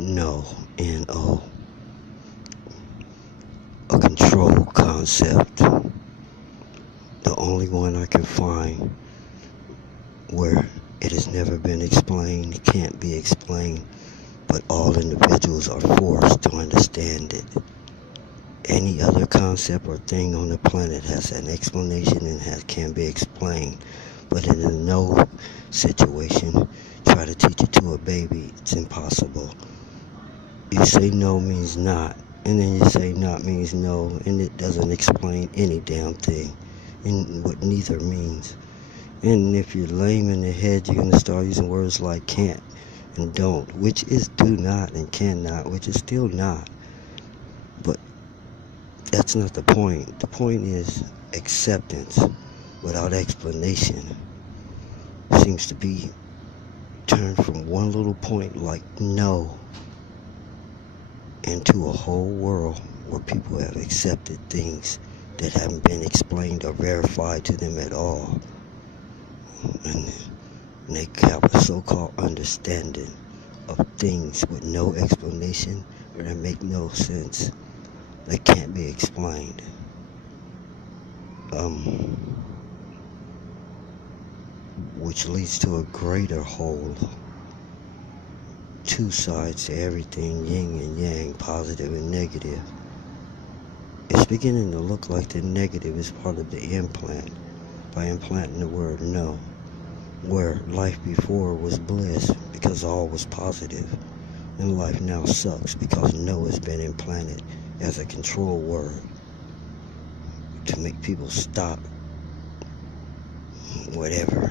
No, N-O, a control concept. The only one I can find where it has never been explained, it can't be explained, but all individuals are forced to understand it. Any other concept or thing on the planet has an explanation and can be explained. But in a no situation, try to teach it to a baby, it's impossible. You say no means not, and then you say not means no, and it doesn't explain any damn thing, and what neither means. And if you're lame in the head, you're going to start using words like can't and don't, which is do not, and cannot, which is still not. But that's not the point. The point is acceptance without explanation seems to be turned from one little point like no into a whole world where people have accepted things that haven't been explained or verified to them at all. And they have a so-called understanding of things with no explanation or that make no sense. That can't be explained. Which leads to a greater whole. Two sides to everything, yin and yang, positive and negative. It's beginning to look like the negative is part of the implant by implanting the word no, where life before was bliss because all was positive, and life now sucks because no has been implanted as a control word to make people stop whatever.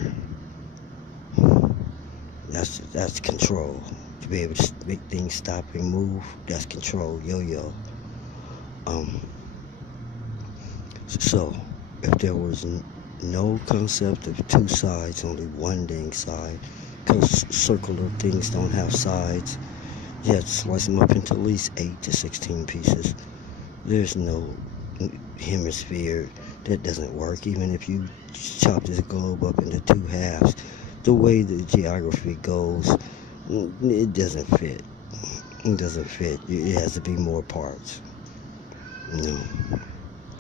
That's control. To be able to make things stop and move, that's control. Yo-yo. So if there was no concept of two sides, only one dang side, because circular things don't have sides, yet slice them up into at least 8 to 16 pieces. There's no hemisphere. That doesn't work. Even if you chop this globe up into two halves, the way the geography goes, it doesn't fit. It doesn't fit. It has to be more parts.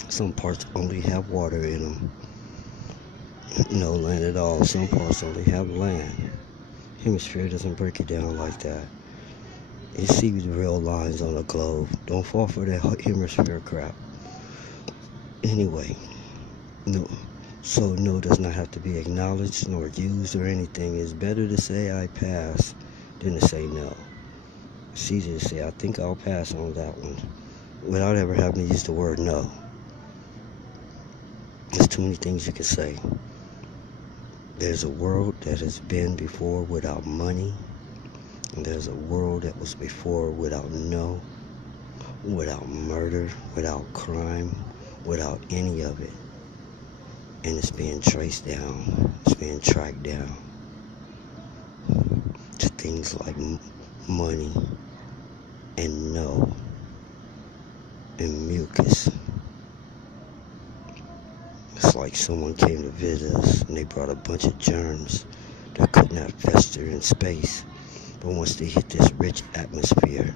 Some parts only have water in them. No land at all. Some parts only have land. Hemisphere doesn't break it down like that. You see the real lines on a globe. Don't fall for that hemisphere crap. Anyway, no. So no does not have to be acknowledged nor used or anything. It's better to say I pass than to say no. It's easier to say I think I'll pass on that one without ever having to use the word no. There's too many things you can say. There's a world that has been before without money. And there's a world that was before without no, without murder, without crime, without any of it. And it's being traced down. It's being tracked down to things like money and no and mucus. It's like someone came to visit us and they brought a bunch of germs that could not fester in space. But once they hit this rich atmosphere,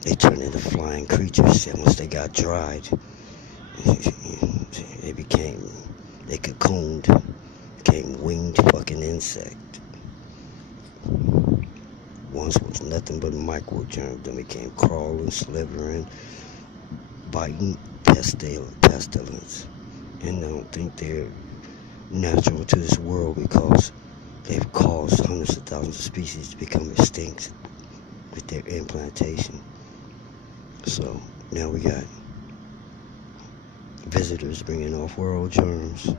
they turned into flying creatures. And once they got dried, they cocooned, became winged fucking insect. Once was nothing but microgerms, then became crawling, slithering, biting pestilence. And I don't think they're natural to this world because they've caused hundreds of thousands of species to become extinct with their implantation. So now we got visitors bringing off-world germs,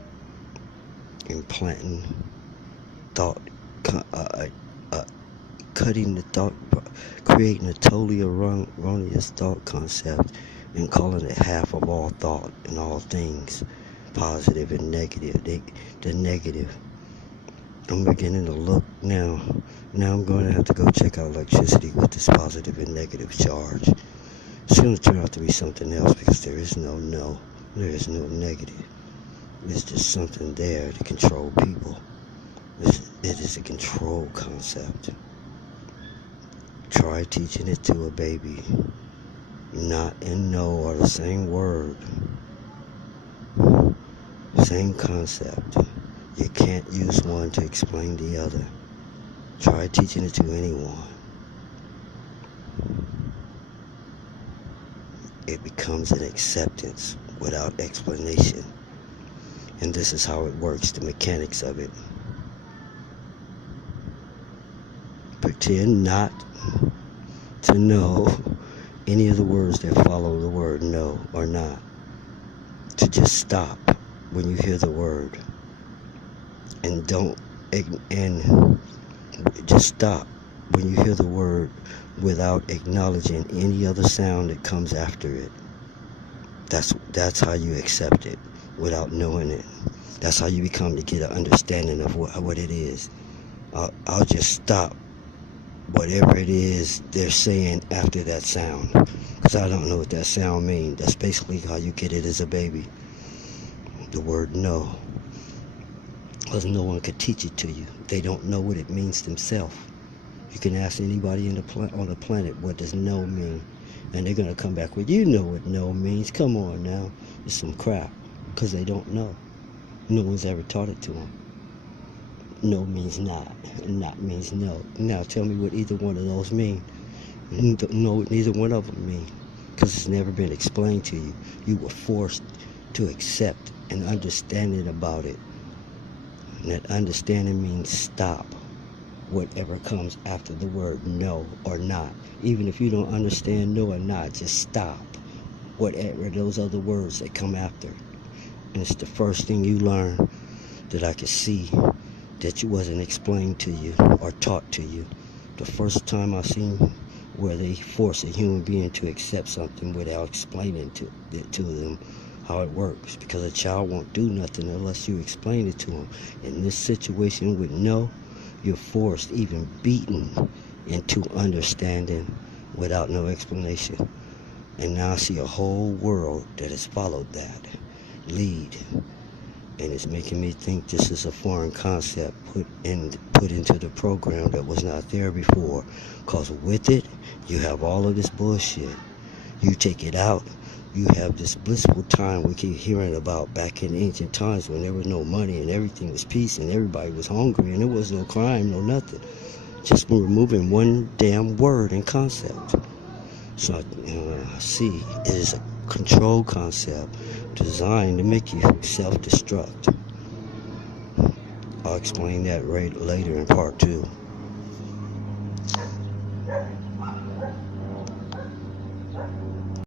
implanting thought, cutting the thought, creating a totally erroneous thought concept and calling it half of all thought and all things, positive and negative. The negative. I'm beginning to look now. Now I'm going to have to go check out electricity with this positive and negative charge. It's going to turn out to be something else because there is no there is no negative. It's just something there to control people. It is a control concept. Try teaching it to a baby. Not and no are the same word, same concept. You can't use one to explain the other. Try teaching it to anyone. It becomes an acceptance without explanation. And this is how it works, the mechanics of it. Pretend not to know any of the words that follow the word no or not. To just stop when you hear the word. And just stop when you hear the word without acknowledging any other sound that comes after it. That's how you accept it without knowing it. That's how you become to get an understanding of what it is. I'll just stop whatever it is they're saying after that sound, because I don't know what that sound means. That's basically how you get it as a baby. The word no. Because no one could teach it to you. They don't know what it means themselves. You can ask anybody on the planet, what does no mean? And they're going to come back with, you know what no means. Come on now. It's some crap. Because they don't know. No one's ever taught it to them. No means not, and not means no. Now tell me what either one of those mean. No, neither one of them mean. Because it's never been explained to you. You were forced to accept an understanding about it. And that understanding means stop whatever comes after the word no or not. Even if you don't understand no or not, just stop whatever those other words that come after. And it's the first thing you learn that I could see that you wasn't explained to you or taught to you. The first time I seen where they force a human being to accept something without explaining to them how it works, because a child won't do nothing unless you explain it to them. In this situation with no, you're forced, even beaten into understanding without no explanation. And now I see a whole world that has followed that lead. And it's making me think this is a foreign concept put into the program that was not there before. Because with it, you have all of this bullshit. You take it out, you have this blissful time we keep hearing about back in ancient times when there was no money and everything was peace and everybody was hungry and there was no crime, no nothing. Just removing one damn word and concept. So I see it is a control concept designed to make you self-destruct. I'll explain that later in part 2.